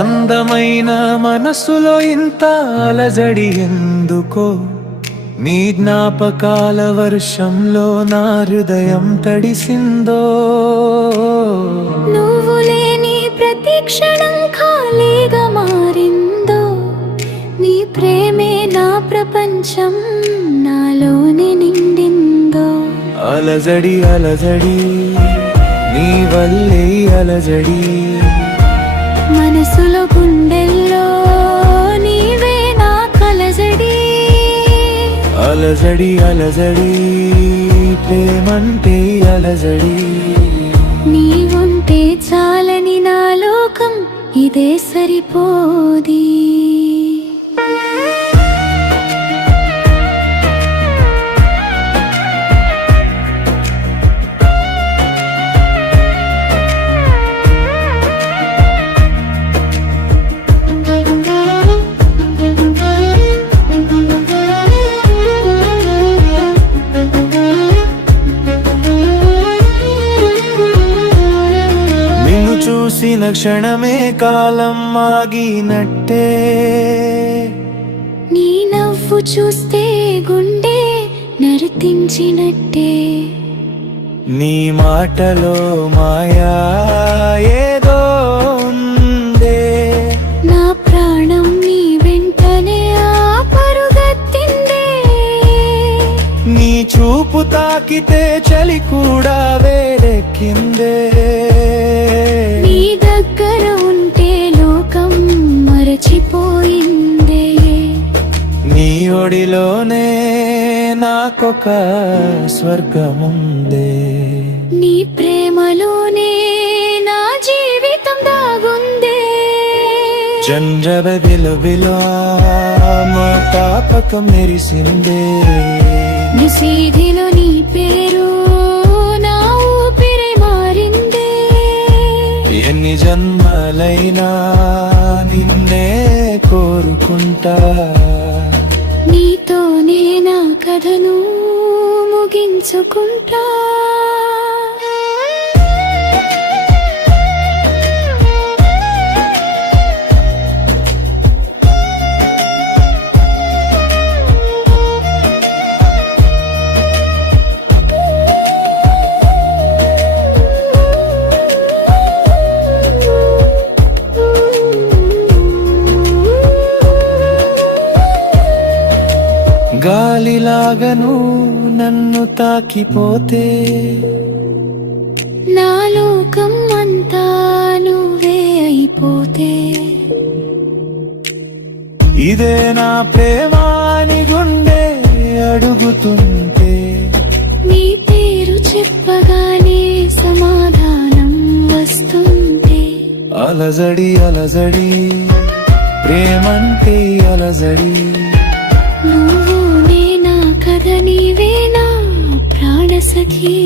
అందమైన మనసులో ఇంత అలజడి ఎందుకో, నీ జ్ఞాపకాల వర్షంలో నా హృదయం తడిసిందో. నువ్వు లేని ప్రతి క్షణం ఖాళీగా మారిందో, నీ ప్రేమే నా ప్రపంచం నాలోనే నిండిందో. అలజడి అలజడి నీ వల్లే అలజడి, మనసులో గుండెల్లో నీవే నా కలజడి. అలజడి అలజడి ప్రేమంటే అలజడి, నీవుంటే చాలని నా లోకం ఇదే సరిపోది. చూసిన క్షణమే కాలం ఆగినట్టే, నీ నవ్వు చూస్తే గుండె నర్తించినట్టే, నీ మాటలో మాయా ఏదో ఉందే. నా ప్రాణం నీ వెంటనే పరుగెత్తిందే. నీ చూపు తాకితే చలి కూడా వేడెక్కిందే. నీ దగ్గర ఉంటే లోకం మరచిపోయిందే. నీ ఒడిలోనే నాకొక స్వర్గముందే. నీ ప్రేమలోనే నా జీవితం దాగుందే. చంద్రబ విలువిలో మా తాపకం మెరిసిందే. నిశీధిలో నీ పేరు నా ఊపిరి మారిందే. ఎన్ని జన్మలైనా నిన్నే కోరుకుంటా, నీతోనే నా కథను ముగించుకుంటా. గాలిలాగను నన్ను తాకిపోతే, నా లోకం అంతా నువ్వే అయిపోతే. ఇదే నా ప్రేమాని గుండె అడుగుతుంటే, నీ పేరు చెప్పగానే సమాధానం వస్తుంది. అలజడి అలజడి ప్రేమంటే అలజడి, నువ్వు నే నా కథ నీవే నా ప్రాణ సఖీ.